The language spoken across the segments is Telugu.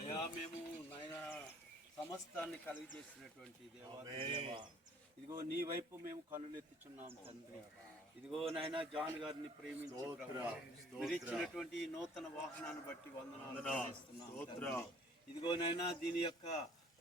అయ్యా మేము నాయన సమస్తాన్ని కలిగి చేసినటువంటి దేవాది దేవ. ఇదిగో నీ వైపు మేము కన్నులెత్తుచున్నాం తండ్రి. ఇదిగో నాయన జాన్ గారిని ప్రేమించి మీరు ఇచ్చినటువంటి నూతన వాహనాన్ని బట్టి వందనాలు. ఇదిగో నాయన దీని యొక్క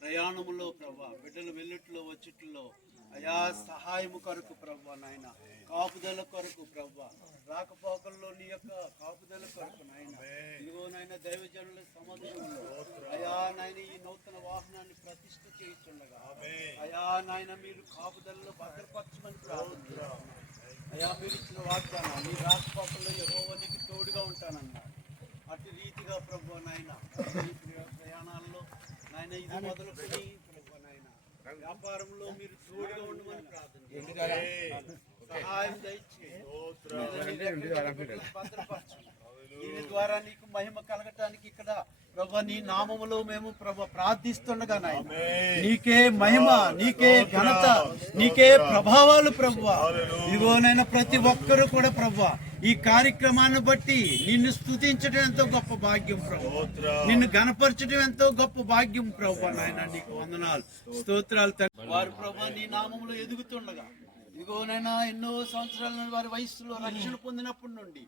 ప్రయాణములో ప్రభా బిడ్డలు వెళ్ళుట్లో వచ్చిట్లో అయా సహాయము కొరకు ప్రభా నాయన కాపుదల కొరకు ప్రభా రాకపోకల్లో నీ యొక్క కాపుదల కొరకు నాయన. ఇదిగో నాయన దైవజనుల సమాధానంలో అయా నాయన ఈ నూతన వాహనాన్ని ప్రతిష్ఠ చేయించుండగా అయా నాయన మీరు కాపుదలలో భద్రపరచమని ప్రార్థిస్తున్నాం అయా మీరు ఇచ్చిన వాగ్దానం నీ రాకపోకల్లో యెహోవా నీకు తోడుగా ఉంటానన్నా అటు రీతిగా ప్రభు నాయన ప్రయాణాల్లో ఇది మొదలుకొని వ్యాపారంలో మీరు తోడుగా ఉండమని ప్రార్థన చేస్తున్నాం. సహాయం దయచేయండి. భద్రపరచు దీని ద్వారా నీకు మహిమ కలగటానికి ఇక్కడ ప్రభు నీ నామములో మేము ప్రభు ప్రార్థిస్తుండగా నాయన. నీకే మహిమ నీకే ఘనత నీకే ప్రభావాలు ప్రభు. ఇదిగోనైనా ప్రతి ఒక్కరూ కూడా ప్రభు ఈ కార్యక్రమాన్ని బట్టి నిన్ను స్తుతించడం ఎంతో గొప్ప భాగ్యం ప్రభు. నిన్ను గణపరచడం ఎంతో గొప్ప భాగ్యం ప్రభు. నాయన నీకు వందనాలు. స్తోత్రాలు. వారు ప్రభు నీ నామములో ఎదుగుతుండగా. ఇదిగోనైనా ఎన్నో సంవత్సరాల నుండి వారి వయసులో రక్షణ పొందినప్పటి నుండి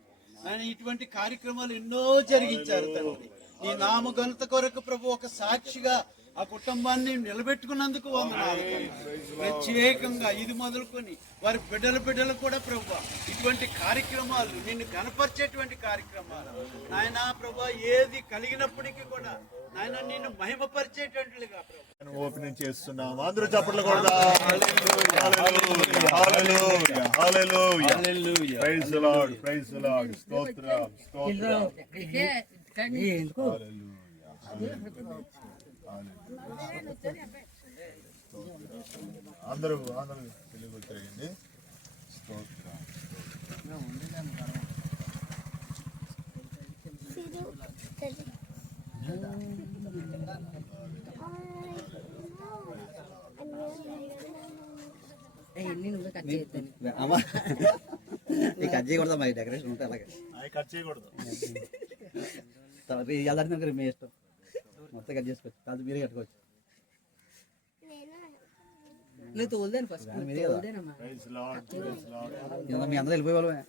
ఆయన ఇటువంటి కార్యక్రమాలు ఎన్నో జరిగించారు తండ్రి. ఈ నామ ఘనత కొరకు ప్రభు ఒక సాక్షిగా ఆ కుటుంబాన్ని నిలబెట్టుకున్నందుకు వందనాలు. ప్రత్యేకంగా ఇది మొదలుకొని వారి బిడ్డల బిడ్డలు కూడా ప్రభు ఇటువంటి కార్యక్రమాలు నిన్ను కనపరిచేటువంటి కార్యక్రమాలు. నాయన ప్రభు ఏది కలిగినప్పటికీ కూడా నాయన నిన్ను మహిమపరిచేటువంటిగా ప్రభు ఓపెనింగ్ చేస్తున్నాం అందరూ చప్పట్లు కొడదాం. Hallelujah hallelujah praise the Lord praise the Lord స్తోత్రం స్తోత్రం అందరూ అందరూ తెలుగు నీకు కట్ చేయకూడదు మా డెకరేషన్ ఉంటే అలాగే. కట్ చేయకూడదు. మీ ఇష్టం. మొత్తం కట్ చేసుకోవచ్చు కాదు మీరే కట్టుకోవచ్చు. నువ్వు తోలుదాను ఫస్ట్ లార్డ్ కింద. మీ అందరూ వెళ్ళిపోయే వాళ్ళమే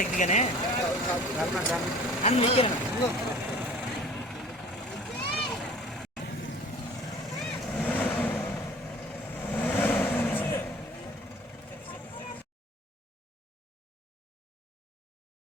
దగ్గరగానే అన్ని